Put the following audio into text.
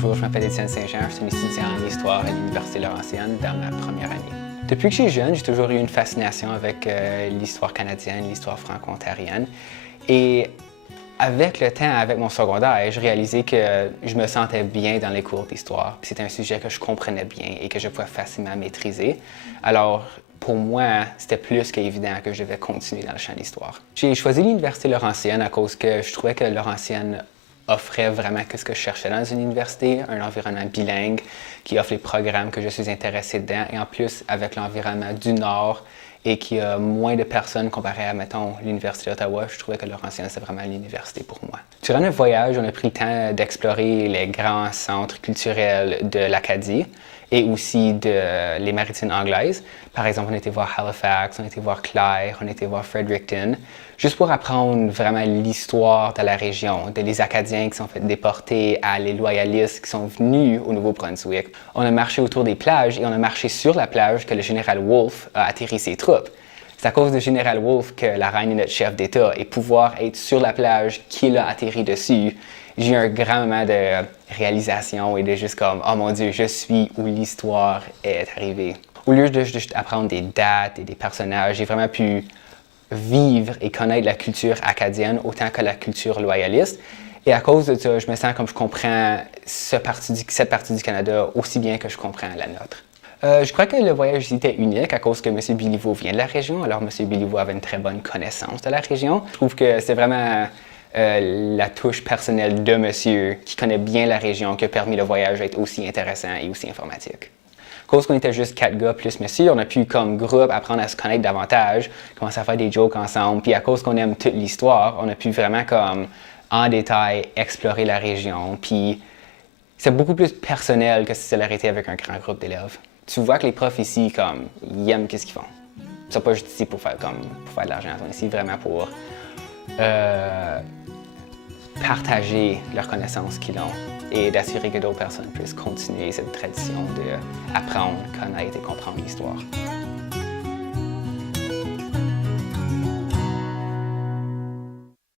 Bonjour, je m'appelle Étienne Saint-Jean, je suis un étudiant en histoire à l'Université Laurentienne dans ma première année. Depuis que je suis jeune, j'ai toujours eu une fascination avec l'histoire canadienne, l'histoire franco-ontarienne. Et avec le temps, avec mon secondaire, je réalisais que je me sentais bien dans les cours d'histoire. C'était un sujet que je comprenais bien et que je pouvais facilement maîtriser. Alors, pour moi, c'était plus qu'évident que je devais continuer dans le champ de l'histoire. J'ai choisi l'Université Laurentienne à cause que je trouvais que Laurentienne offrait vraiment ce que je cherchais dans une université, un environnement bilingue qui offre les programmes que je suis intéressé dedans et en plus avec l'environnement du Nord et qui a moins de personnes comparé à, mettons, l'Université d'Ottawa, je trouvais que Laurentienne, c'est vraiment l'université pour moi. Durant notre voyage, on a pris le temps d'explorer les grands centres culturels de l'Acadie et aussi les Maritimes anglaises. Par exemple, on a été voir Halifax, on a été voir Clare, on a été voir Fredericton, juste pour apprendre vraiment l'histoire de la région, les Acadiens qui sont fait déporter à les loyalistes qui sont venus au Nouveau-Brunswick. On a marché autour des plages et on a marché sur la plage que le général Wolfe a atterri ses troupes. C'est à cause du général Wolfe que la reine est notre chef d'État et pouvoir être sur la plage qu'il a atterri dessus, j'ai eu un grand moment de réalisation et de juste comme « Oh mon Dieu, je suis où l'histoire est arrivée ». Au lieu de juste apprendre des dates et des personnages, j'ai vraiment pu vivre et connaître la culture acadienne autant que la culture loyaliste. Et à cause de ça, je me sens comme je comprends cette partie du Canada aussi bien que je comprends la nôtre. Je crois que le voyage ici était unique à cause que M. Béliveau vient de la région. Alors, M. Béliveau avait une très bonne connaissance de la région. Je trouve que c'est vraiment la touche personnelle de monsieur qui connaît bien la région qui a permis le voyage d'être aussi intéressant et aussi informatique. À cause qu'on était juste 4 gars plus monsieur, on a pu comme groupe apprendre à se connaître davantage, commencer à faire des jokes ensemble. Puis à cause qu'on aime toute l'histoire, on a pu vraiment comme en détail explorer la région. Puis c'est beaucoup plus personnel que si ça l'aurait été avec un grand groupe d'élèves. Tu vois que les profs ici, comme, ils aiment qu'est-ce qu'ils font. Ils sont pas juste ici pour faire de l'argent, ils sont ici vraiment pour partager leurs connaissances qu'ils ont et d'assurer que d'autres personnes puissent continuer cette tradition d'apprendre, connaître et comprendre l'histoire.